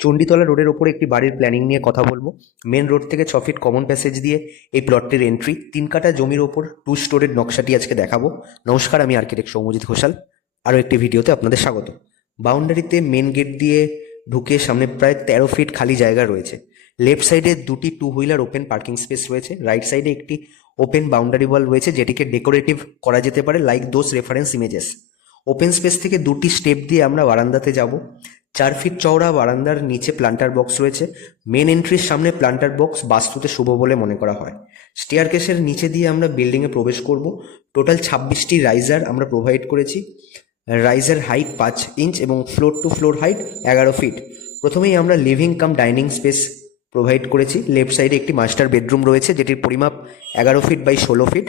চণ্ডীতলা রোডের ওপরে একটি বাড়ির প্ল্যানিং নিয়ে কথা বলব। মেন রোড থেকে ছ ফিট কমন প্যাসেজ দিয়ে এই প্লটটির এন্ট্রি তিন কাটা জমির ওপর টু স্টোরের নকশাটি আজকে দেখাবো। নমস্কার, আমি আর্কিটেক্ট সৌমজিৎ ঘোষাল। আরও একটি ভিডিওতে আপনাদের স্বাগত। বাউন্ডারিতে মেন গেট দিয়ে ঢুকে সামনে প্রায় তেরো ফিট খালি জায়গা রয়েছে। লেফট সাইডে দুটি two wheeler open parking space রয়েছে। রাইট সাইডে একটি ওপেন বাউন্ডারি ওয়াল রয়েছে, যেটিকে ডেকোরেটিভ করা যেতে পারে like those reference images open space থেকে দুটি স্টেপ দিয়ে আমরা বারান্দাতে যাব। চার ফিট চওড়া বারান্দার নিচে প্লান্টার বক্স রয়েছে। মেন এন্ট্রির সামনে প্লান্টার বক্স বাস্তুতে শুভ বলে মনে করা হয়। স্টেয়ার কেসের নিচে দিয়ে আমরা বিল্ডিংয়ে প্রবেশ করব। টোটাল ছাব্বিশটি রাইজার আমরা প্রোভাইড করেছি। রাইজার হাইট পাঁচ ইঞ্চ এবং ফ্লোর টু ফ্লোর হাইট এগারো ফিট প্রথমেই আমরা living cum dining space provide করেছি। লেফট সাইডে একটি মাস্টার বেডরুম রয়েছে, যেটির পরিমাপ এগারো ফিট বাই ষোলো ফিট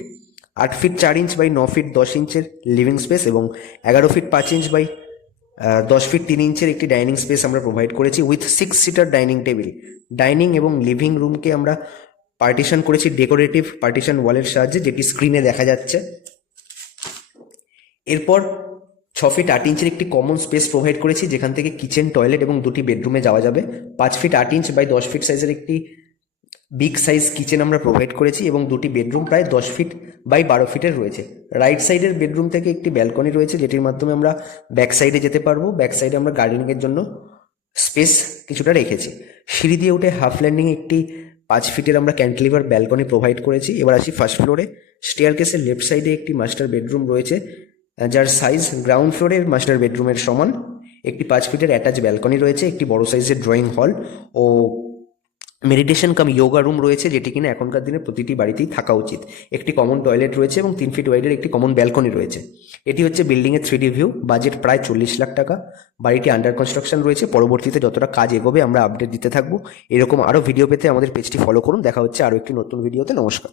আট ফিট চার ইঞ্চ বাই ন ফিট দশ ইঞ্চের লিভিং স্পেস এবং এগারো ফিট পাঁচ ইঞ্চ বাই দশ ফিট তিন ইঞ্চের একটি ডাইনিং স্পেস আমরা প্রোভাইড করেছি with six seater dining table dining এবং লিভিং রুমকে আমরা পার্টিশন করেছি ডেকোরেটিভ পার্টিশন ওয়ালের সাহায্যে, যেটি স্ক্রিনে দেখা যাচ্ছে। এরপর ছ ফিট আট ইঞ্চের একটি কমন স্পেস প্রোভাইড করেছি, যেখান থেকে কিচেন টয়লেট এবং দুটি বেডরুমে যাওয়া যাবে। পাঁচ ফিট আট ইঞ্চ বাই দশ ফিট সাইজের একটি বিগ সাইজ কিচেন আমরা প্রোভাইড করেছি এবং দুটি বেডরুম প্রায় দশ ফিট বাই বারো ফিটের রয়েছে। রাইট সাইডের বেডরুম থেকে একটি ব্যালকনি রয়েছে, যেটির মাধ্যমে আমরা ব্যাক সাইডে যেতে পারব। ব্যাক সাইডে আমরা গার্ডেনিংয়ের জন্য স্পেস কিছুটা রেখেছি। সিঁড়ি দিয়ে উঠে হাফ ল্যান্ডিং একটি পাঁচ ফিটের আমরা ক্যান্টিলিভার ব্যালকনি প্রোভাইড করেছি। এবার আসি ফার্স্ট ফ্লোরে। স্টেয়ার কেসের লেফট সাইডে একটি মাস্টার বেডরুম রয়েছে, যার সাইজ গ্রাউন্ড ফ্লোরের মাস্টার বেডরুমের সমান। একটি পাঁচ ফিটের অ্যাটাচ ব্যালকনি রয়েছে, একটি বড় সাইজের ড্রয়িং হল ও মেডিটেশন কাম ইয়োগা রুম রয়েছে, যেটি কিনা এখনকার দিনে প্রতিটি বাড়িতেই থাকা উচিত। একটি কমন টয়লেট রয়েছে এবং তিন ফিট ওয়াইডের একটি কমন ব্যালকনি রয়েছে। এটি হচ্ছে বিল্ডিংয়ের থ্রি ডি ভিউ বাজেট প্রায় চল্লিশ লাখ টাকা। বাড়িটি আন্ডার কনস্ট্রাকশন রয়েছে, পরবর্তীতে যতটা কাজ এগোবে আমরা আপডেট দিতে থাকব। এরকম আরও ভিডিও পেতে আমাদের পেজটি ফলো করুন। দেখা হচ্ছে আরও একটি নতুন ভিডিওতে নমস্কার।